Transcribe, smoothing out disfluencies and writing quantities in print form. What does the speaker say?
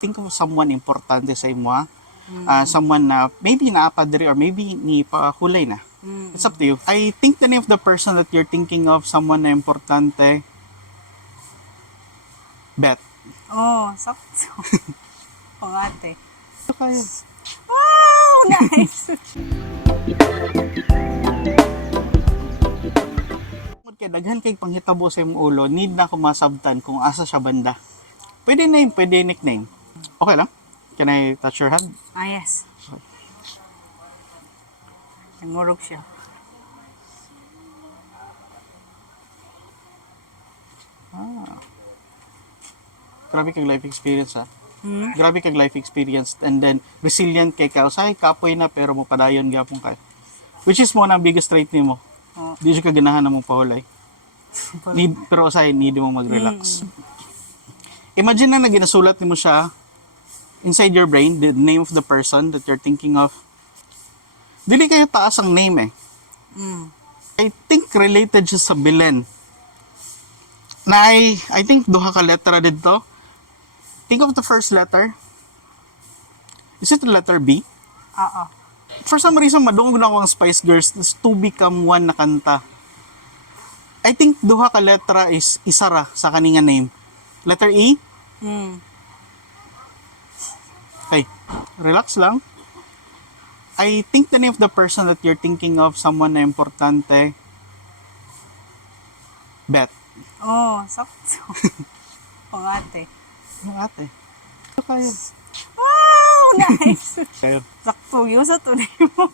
Think of someone importante sa imo, ha? Someone na maybe naapadiri or maybe ni pahulay na. It's up to you. I think the name of the person that you're thinking of, someone na importante, Beth. Oh, sakto. Pangate. Ito kayo. Wow, nice. Kaya daghan kay panghitabo sa imong ulo, need na ko masabtan kung asa siya banda. Pwede name, pwede nickname. Okay lang? Can I touch your hand? Ah, yes. Nangurog siya. Grabe kag life experience, ha? Grabe kag life experience, and then resilient kay ka. Usahay kapoy na pero mo padayon gyapon ka. Which is mo na ang biggest trait nimo. Oh. Di siya ka ganahan na mong pahulay. Pero usahay need mo mag-relax. Imagine na ginasulat nimo siya inside your brain, the name of the person that you're thinking of. Dili kayo taas ang name eh. I think related siya sa Belen. Na I think duha ka letra dito. Think of the first letter. Is it the letter B? Oo. For some reason, madungog na ako ang Spice Girls, this To Become One na kanta. I think duha ka letra is isara sa kaninga name. Letter E? Okay, relax lang. I think the name of the person that you're thinking of, someone na importante, Beth. Oh, sakto. Pangate. Yung ate. Ito kayo. Wow, nice. Kayo. Sakto yun sa tunay mo.